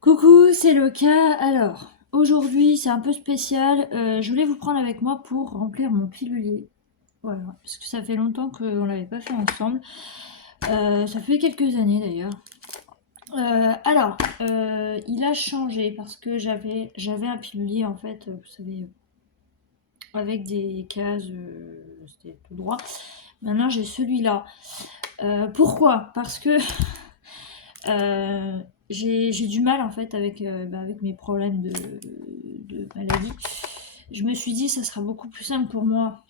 Coucou, c'est Loka. Alors, aujourd'hui, c'est un peu spécial. Je voulais vous prendre avec moi pour remplir mon pilulier. Voilà, parce que ça fait longtemps qu'on l'avait pas fait ensemble. Ça fait quelques années d'ailleurs. Il a changé parce que j'avais un pilulier en fait, vous savez, avec des cases, c'était tout droit. Maintenant, j'ai celui-là. Pourquoi? Parce que j'ai du mal en fait avec mes problèmes de maladie. Je me suis dit ça sera beaucoup plus simple pour moi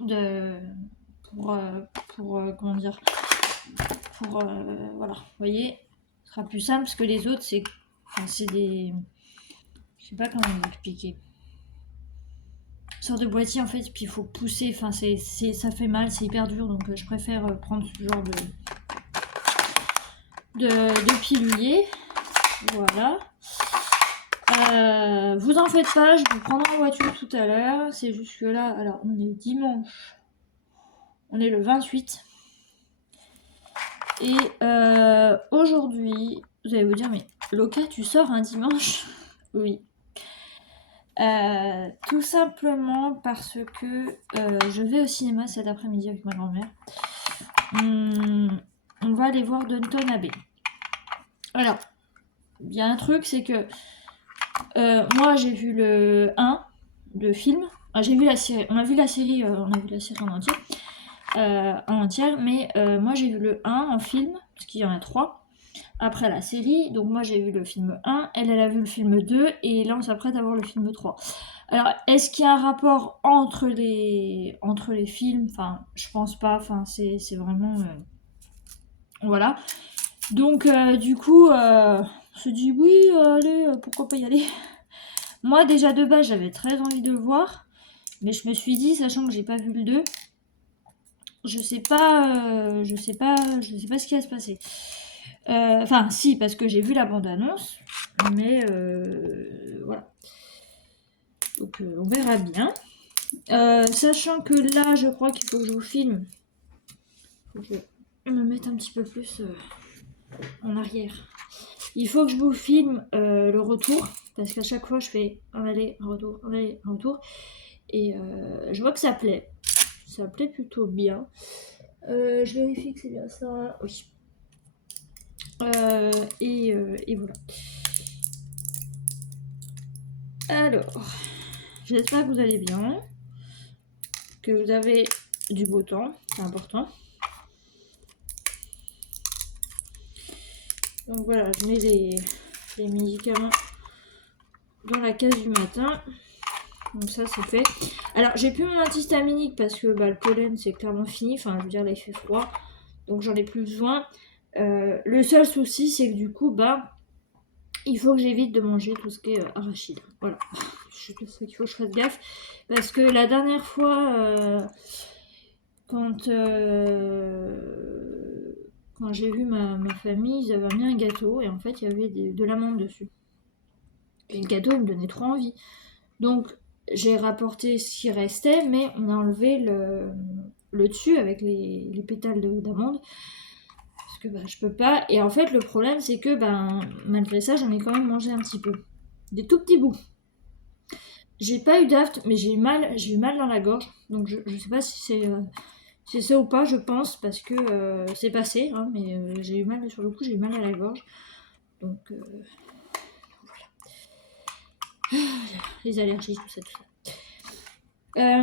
de pour, euh, comment dire voilà, vous voyez, ce sera plus simple parce que les autres c'est des, je sais pas comment vous expliquer, une sorte de boîtier en fait, puis il faut pousser, enfin ça fait mal, c'est hyper dur, donc je préfère prendre ce genre de pilulier. Voilà. Vous en faites pas, je vous prendrai en voiture tout à l'heure. C'est juste que là, alors on est dimanche, on est le 28. Et aujourd'hui, vous allez vous dire, mais Loka, tu sors un dimanche? Oui. Tout simplement parce que je vais au cinéma cet après-midi avec ma grand-mère. On va aller voir Downton Abbey. Alors, il y a un truc, c'est que moi j'ai vu le 1 de film. J'ai vu la série, on a vu la série en entière, mais moi j'ai vu le 1 en film, parce qu'il y en a 3 après la série, donc moi j'ai vu le film 1, elle a vu le film 2, et là on s'apprête à voir le film 3. Alors, est-ce qu'il y a un rapport entre les films? Enfin, je pense pas, enfin, c'est vraiment... voilà. Donc, du coup, on se dit, oui, allez, pourquoi pas y aller? Moi, déjà de base, j'avais très envie de le voir, mais je me suis dit, sachant que j'ai pas vu le 2, je sais pas, ce qui va se passer. Enfin, si, parce que j'ai vu la bande-annonce, mais voilà. Donc, on verra bien. Sachant que là, je crois qu'il faut que je vous filme. Faut que je me mette un petit peu plus en arrière. Il faut que je vous filme le retour, parce qu'à chaque fois, je fais un aller, un retour, un aller, un retour. Et je vois que ça plaît. Ça plaît plutôt bien. Je vérifie que c'est bien ça. Oui. Et voilà. Alors, j'espère que vous allez bien, que vous avez du beau temps, c'est important. Donc voilà, je mets les médicaments dans la case du matin. Donc ça c'est fait. Alors j'ai plus mon antihistaminique parce que le pollen c'est clairement fini. Enfin je veux dire là il fait froid. Donc j'en ai plus besoin. Le seul souci c'est que du coup il faut que j'évite de manger tout ce qui est arachide. Voilà. Je sais qu'il faut que je fasse gaffe. Parce que la dernière fois quand quand j'ai vu ma famille, ils avaient mis un gâteau et en fait il y avait de l'amande dessus. Et le gâteau il me donnait trop envie. Donc j'ai rapporté ce qui restait, mais on a enlevé le dessus avec les pétales d'amande. Parce que je peux pas. Et en fait, le problème, c'est que malgré ça, j'en ai quand même mangé un petit peu. Des tout petits bouts. J'ai pas eu d'aft, mais j'ai eu mal dans la gorge. Donc je sais pas si c'est ça ou pas, je pense, parce que c'est passé, hein, mais j'ai eu mal, sur le coup, j'ai eu mal à la gorge. Donc voilà. Les allergies, tout ça, tout ça.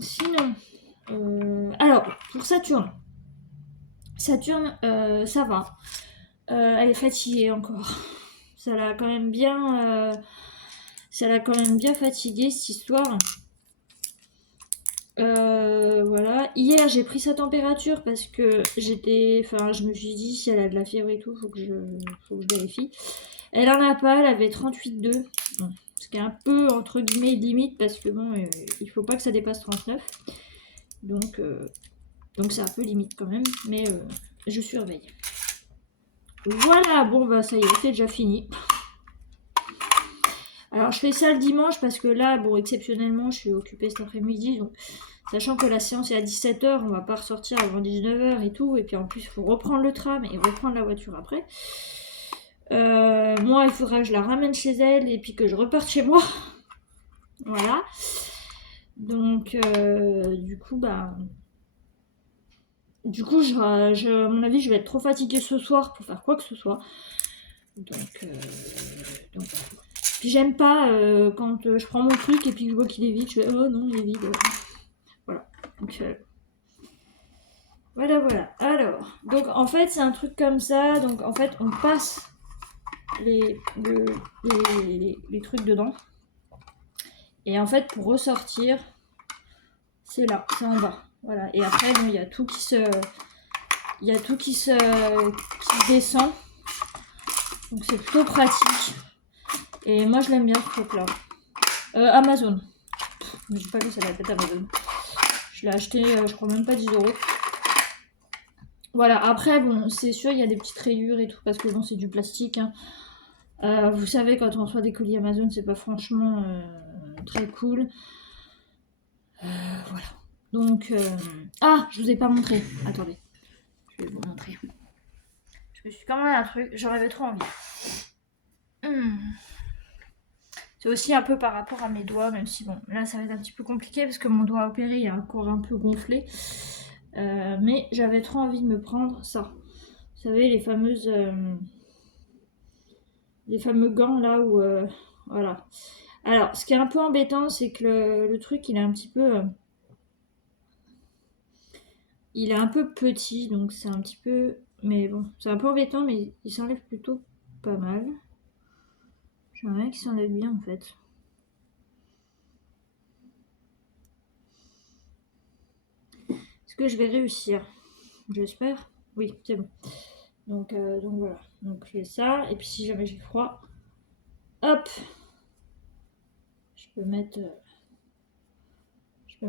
Sinon, alors, pour Saturne. Saturne, ça va. Elle est fatiguée encore. Ça l'a quand même bien, fatiguée cette histoire. Voilà. Hier, j'ai pris sa température parce que je me suis dit si elle a de la fièvre et tout, faut que je vérifie. Elle en a pas, elle avait 38,2. Bon, ce qui est un peu entre guillemets limite parce que bon, il faut pas que ça dépasse 39. Donc c'est un peu limite quand même, mais je surveille. Voilà, bon ça y est, c'est déjà fini. Alors je fais ça le dimanche parce que là, bon exceptionnellement, je suis occupée cet après-midi, donc sachant que la séance est à 17h, on va pas ressortir avant 19h et tout, et puis en plus il faut reprendre le tram et reprendre la voiture après. Moi, il faudra que je la ramène chez elle et puis que je reparte chez moi. Voilà. Donc, à mon avis, je vais être trop fatiguée ce soir pour faire quoi que ce soit. Donc, voilà. Puis j'aime pas quand je prends mon truc et puis que je vois qu'il est vide, je fais oh non, il est vide. Voilà. Donc, voilà. Alors, donc en fait, c'est un truc comme ça. Donc en fait, on passe les trucs dedans. Et en fait, pour ressortir, c'est là, c'est en bas. Voilà. Et après, il y a tout qui se descend. Donc c'est plutôt pratique. Et moi, je l'aime bien ce truc-là. Amazon. Mais j'ai pas vu ça la tête Amazon. Je l'ai acheté, je crois même pas 10 €. Voilà, après, bon, c'est sûr, il y a des petites rayures et tout, parce que bon, c'est du plastique. Hein. Vous savez, quand on reçoit des colis Amazon, c'est pas franchement très cool. Voilà. Donc, ah, je vous ai pas montré. Attendez, je vais vous montrer. Je me suis commandé un truc, j'en avais trop envie. C'est aussi un peu par rapport à mes doigts, même si bon, là ça va être un petit peu compliqué parce que mon doigt opéré est encore un peu gonflé. Mais j'avais trop envie de me prendre ça. Vous savez, les fameux gants là où... voilà. Alors, ce qui est un peu embêtant, c'est que le truc, il est un petit peu... il est un peu petit, donc c'est un petit peu... Mais bon, c'est un peu embêtant, mais il s'enlève plutôt pas mal. J'aimerais bien qu'il s'enlève bien, en fait. Est-ce que je vais réussir? J'espère. Oui, c'est bon. Donc voilà. Donc je fais ça. Et puis si jamais j'ai froid, hop, je peux mettre la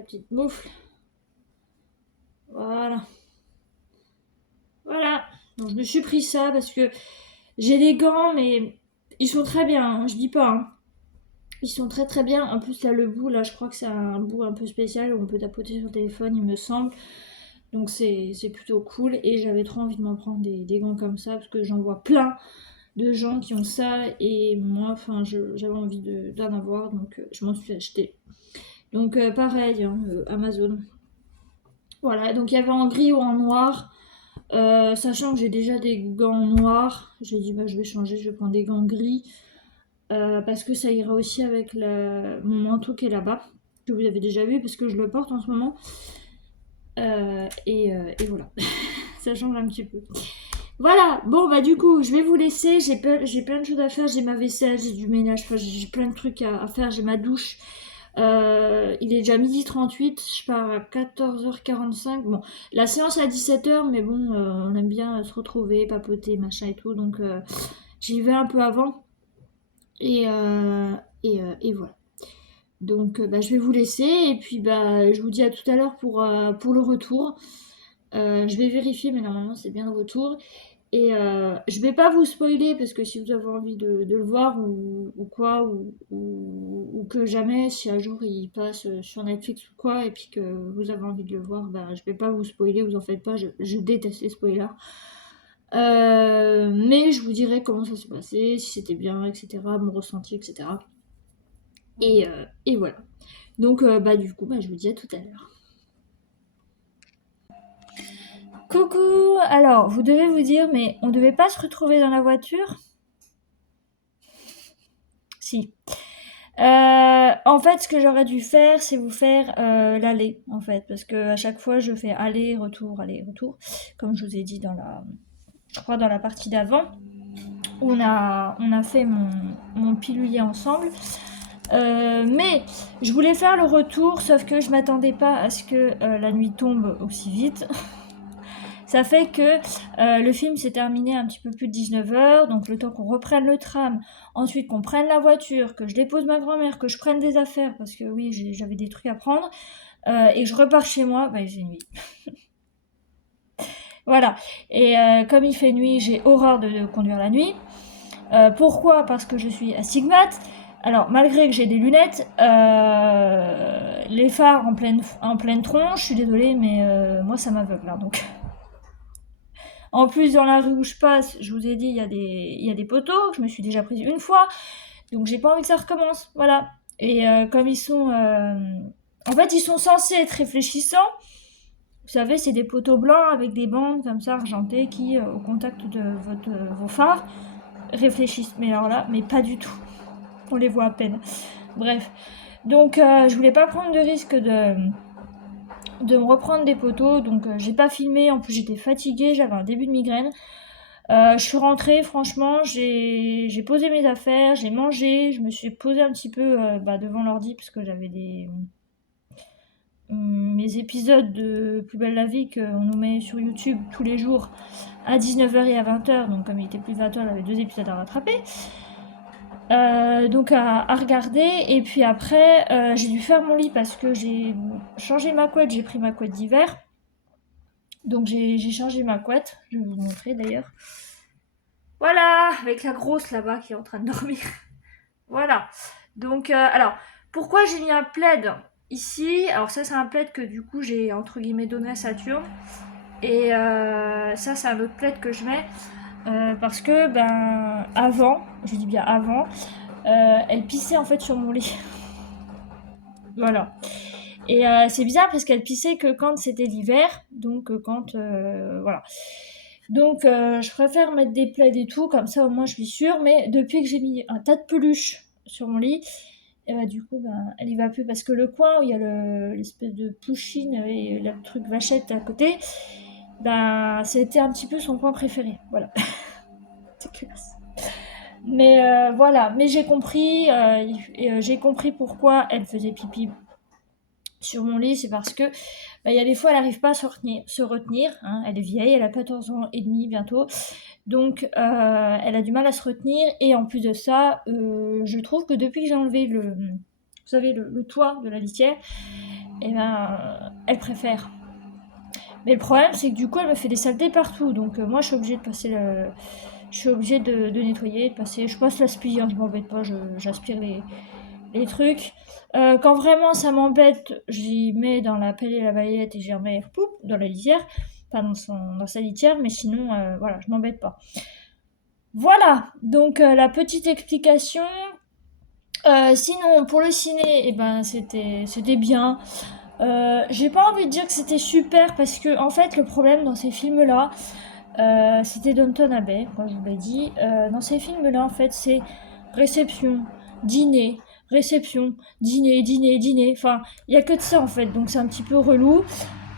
petite moufle. Voilà. Voilà. Donc je me suis pris ça parce que j'ai des gants, mais ils sont très bien. Hein, je dis pas. Hein. Ils sont très très bien. En plus là le bout, là je crois que c'est un bout un peu spécial où on peut tapoter sur le téléphone, il me semble. Donc c'est plutôt cool. Et j'avais trop envie de m'en prendre des gants comme ça parce que j'en vois plein de gens qui ont ça et moi enfin j'avais envie d'en avoir donc je m'en suis acheté. Donc pareil, hein, Amazon. Voilà, donc il y avait en gris ou en noir. Sachant que j'ai déjà des gants noirs, j'ai dit bah je vais changer, je vais prendre des gants gris. Parce que ça ira aussi avec mon manteau qui est là-bas, que vous avez déjà vu parce que je le porte en ce moment. Et voilà, ça change un petit peu. Voilà, bon bah du coup je vais vous laisser, j'ai plein de choses à faire, j'ai ma vaisselle, j'ai du ménage, enfin j'ai plein de trucs à faire, j'ai ma douche. Il est déjà 12h38, je pars à 14h45. Bon, la séance est à 17h, mais bon, on aime bien se retrouver, papoter, machin et tout, donc j'y vais un peu avant. Et voilà. Donc bah, je vais vous laisser, et puis bah, je vous dis à tout à l'heure pour le retour. Je vais vérifier, mais normalement c'est bien le retour. Et je vais pas vous spoiler parce que si vous avez envie de le voir ou quoi, ou que jamais, si un jour il passe sur Netflix ou quoi, et puis que vous avez envie de le voir, bah, je vais pas vous spoiler, vous en faites pas, je déteste les spoilers. Mais je vous dirai comment ça s'est passé, si c'était bien, etc., mon ressenti, etc. Et voilà. Donc bah, du coup, bah, je vous dis à tout à l'heure. Coucou! Alors, vous devez vous dire, mais on devait pas se retrouver dans la voiture? Si. En fait, ce que j'aurais dû faire, c'est vous faire l'aller, en fait, parce que à chaque fois, je fais aller-retour, comme je vous ai dit je crois dans la partie d'avant, où on a fait mon pilulier ensemble. Mais je voulais faire le retour, sauf que je m'attendais pas à ce que la nuit tombe aussi vite. Ça fait que le film s'est terminé un petit peu plus de 19h, donc le temps qu'on reprenne le tram, ensuite qu'on prenne la voiture, que je dépose ma grand-mère, que je prenne des affaires, parce que oui, j'avais des trucs à prendre, et que je repars chez moi, bah il fait nuit. Voilà, et comme il fait nuit, j'ai horreur de conduire la nuit. Pourquoi? Parce que je suis astigmate. Alors, malgré que j'ai des lunettes, les phares en pleine tronche, je suis désolée, mais moi ça m'aveugle, hein, donc... En plus, dans la rue où je passe, je vous ai dit, il y a des poteaux, je me suis déjà prise une fois, donc j'ai pas envie que ça recommence, voilà. Et comme ils sont... En fait, ils sont censés être réfléchissants. Vous savez, c'est des poteaux blancs avec des bandes comme ça argentées qui, au contact de vos phares, réfléchissent. Mais alors là, mais pas du tout. On les voit à peine. Bref. Donc, je voulais pas prendre de risque de me reprendre des poteaux, donc j'ai pas filmé. En plus, j'étais fatiguée, j'avais un début de migraine. Je suis rentrée, franchement, j'ai posé mes affaires, j'ai mangé, je me suis posée un petit peu devant l'ordi parce que j'avais mes épisodes de Plus belle la vie qu'on nous met sur YouTube tous les jours à 19h et à 20h. Donc comme il était plus de 20h, j'avais 2 épisodes à rattraper. Donc à regarder. Et puis après, j'ai dû faire mon lit parce que j'ai changé ma couette. J'ai pris ma couette d'hiver. Donc j'ai changé ma couette. Je vais vous montrer d'ailleurs. Voilà, avec la grosse là-bas qui est en train de dormir. Voilà. Donc, alors, pourquoi j'ai mis un plaid ici? Alors ça, c'est un plaid que du coup, j'ai entre guillemets donné à Saturne. Et ça, c'est un autre plaid que je mets. Parce que, avant, je dis bien avant, elle pissait en fait sur mon lit. Voilà. Et c'est bizarre parce qu'elle pissait que quand c'était l'hiver. Donc, voilà. Donc, je préfère mettre des plaids et tout, comme ça au moins je suis sûre. Mais depuis que j'ai mis un tas de peluches sur mon lit, et du coup, elle y va plus parce que le coin où il y a l'espèce de pouchine et le truc vachette à côté, c'était un petit peu son coin préféré. Voilà. C'est classe. Mais voilà, mais j'ai compris, j'ai compris pourquoi elle faisait pipi sur mon lit, c'est parce que il y a des fois elle n'arrive pas à se retenir, hein. Elle est vieille, elle a 14 ans et demi bientôt, donc elle a du mal à se retenir. Et en plus de ça, je trouve que depuis que j'ai enlevé vous savez, le toit de la litière, elle préfère. Mais le problème, c'est que du coup elle me fait des saletés partout, donc moi je suis obligée de passer je suis obligée de nettoyer, de passer. Je passe l'aspirateur, hein, je m'embête pas, j'aspire les trucs. Quand vraiment ça m'embête, j'y mets dans la pelle et la balayette et j'y remets dans la litière, pas dans sa litière, mais sinon, voilà, je m'embête pas. Voilà, donc la petite explication. Sinon, pour le ciné, c'était bien. J'ai pas envie de dire que c'était super parce que, en fait, le problème dans ces films-là, c'était Downton Abbey, comme je vous l'ai dit. Dans ces films-là, en fait, c'est réception, dîner, réception, dîner, dîner, dîner. Enfin, il n'y a que de ça, en fait, donc c'est un petit peu relou.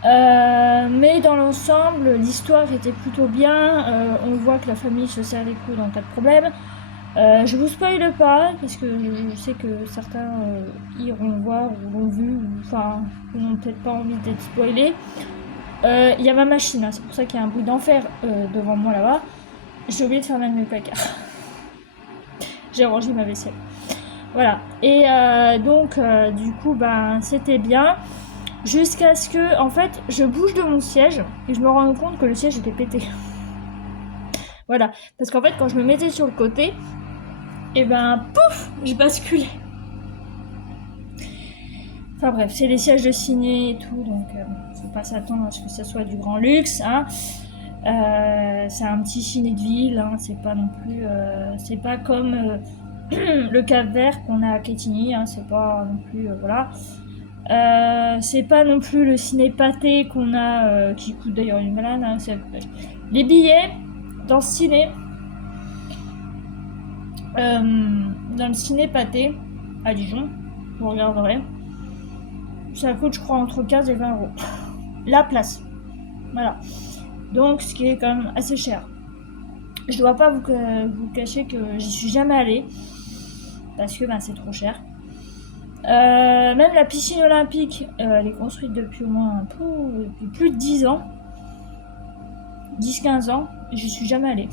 Mais dans l'ensemble, l'histoire était plutôt bien. On voit que la famille se serre les coudes en cas de problème. Je vous spoile pas, parce que je sais que certains iront voir ou l'ont vu, ou n'ont peut-être pas envie d'être spoilés. Il y a ma machine, hein, c'est pour ça qu'il y a un bruit d'enfer devant moi là-bas. J'ai oublié de faire même mes placards. J'ai rangé ma vaisselle. Voilà. Et donc, du coup, c'était bien. Jusqu'à ce que, en fait, je bouge de mon siège et je me rends compte que le siège était pété. Voilà. Parce qu'en fait, quand je me mettais sur le côté, pouf, je basculais. Enfin bref, c'est les sièges de ciné et tout, donc faut pas s'attendre à ce que ça soit du grand luxe, hein. C'est un petit ciné de ville, hein. C'est pas non plus, c'est pas comme le Cap-Vert qu'on a à Quetigny, hein. C'est pas non plus, voilà. C'est pas non plus le ciné pâté qu'on a, qui coûte d'ailleurs une malade, hein. Les billets dans ce ciné, dans le ciné pâté à Dijon, vous regarderez. Ça coûte, je crois, entre 15 et 20 euros. La place. Voilà. Donc, ce qui est quand même assez cher. Je dois pas vous cacher que j'y suis jamais allée. Parce que c'est trop cher. Même la piscine olympique, elle est construite depuis au moins depuis plus de 10 ans. 10-15 ans. J'y suis jamais allée.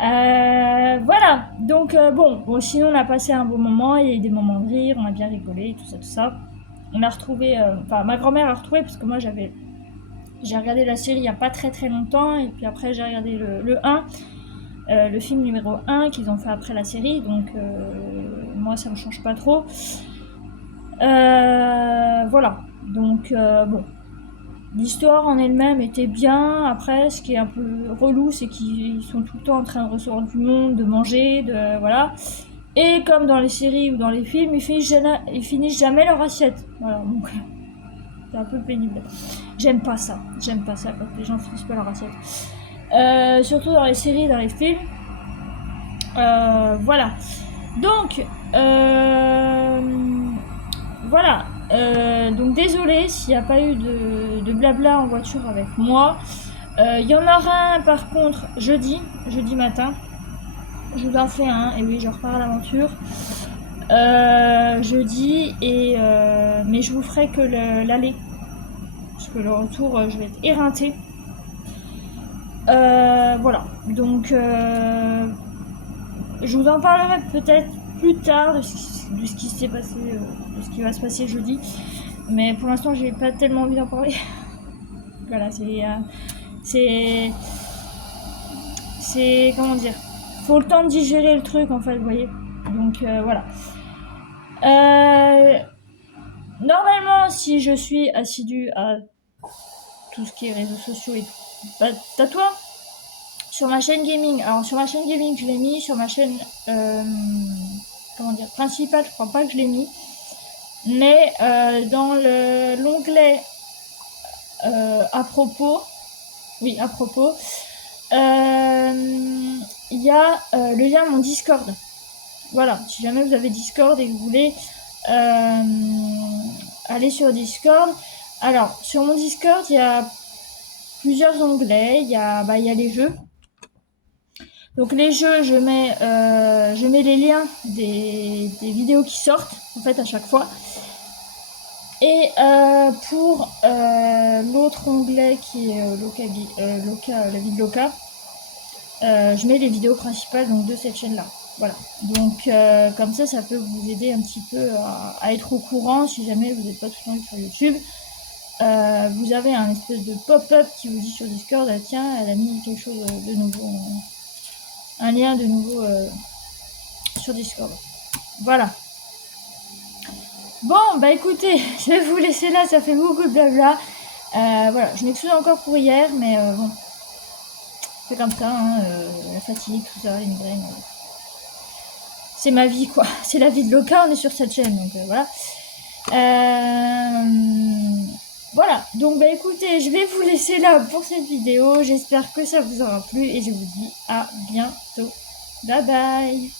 Voilà, donc bon, sinon on a passé un bon moment, il y a eu des moments de rire, on a bien rigolé, tout ça. On a retrouvé, ma grand-mère a retrouvé parce que moi j'ai regardé la série il n'y a pas très très longtemps, et puis après j'ai regardé le 1, le film numéro 1 qu'ils ont fait après la série, donc moi ça me change pas trop. Voilà, donc bon. L'histoire en elle-même était bien. Après, ce qui est un peu relou, c'est qu'ils sont tout le temps en train de recevoir du monde, de manger, de voilà. Et comme dans les séries ou dans les films, ils finissent jamais leur assiette. Voilà, donc c'est un peu pénible. J'aime pas ça. J'aime pas ça quand les gens finissent pas leur assiette. Surtout dans les séries, dans les films. Voilà. Donc, voilà. Donc désolé s'il n'y a pas eu de blabla en voiture avec moi. Il y en aura un par contre jeudi matin. Je vous en fais un, et oui, je repars à l'aventure. Jeudi, mais je vous ferai que l'aller. Parce que le retour, je vais être éreintée. Voilà. Donc, je vous en parlerai peut-être plus tard de ce qui s'est passé, de ce qui va se passer jeudi. Mais pour l'instant, j'ai pas tellement envie d'en parler. Voilà, c'est comment dire, faut le temps de digérer le truc en fait, vous voyez. Donc voilà. Normalement, si je suis assidue à tout ce qui est réseaux sociaux et tout, bah, t'as toi sur ma chaîne gaming. Alors sur ma chaîne gaming, je l'ai mis. Sur ma chaîne comment dire, principale, je crois pas que je l'ai mis. Mais dans l'onglet à propos, oui, à propos, il y a le lien à mon Discord. Voilà, si jamais vous avez Discord et que vous voulez aller sur Discord. Alors, sur mon Discord, il y a plusieurs onglets. Il y a les jeux. Donc les jeux, je mets les liens des vidéos qui sortent, en fait, à chaque fois. Et pour l'autre onglet qui est la vie de Loca, je mets les vidéos principales donc, de cette chaîne-là. Voilà. Donc comme ça peut vous aider un petit peu à être au courant si jamais vous n'êtes pas tout le temps sur YouTube. Vous avez un espèce de pop-up qui vous dit sur Discord, tiens, elle a mis quelque chose de nouveau, un lien de nouveau sur Discord. Voilà. Bon, bah écoutez, je vais vous laisser là, ça fait beaucoup de blabla. Voilà, je m'excuse encore pour hier, mais bon, c'est comme ça, hein, la fatigue, tout ça, les migraines. C'est ma vie, quoi. C'est la vie de Loca, on est sur cette chaîne, donc voilà. Voilà, donc bah écoutez, je vais vous laisser là pour cette vidéo. J'espère que ça vous aura plu et je vous dis à bientôt. Bye bye.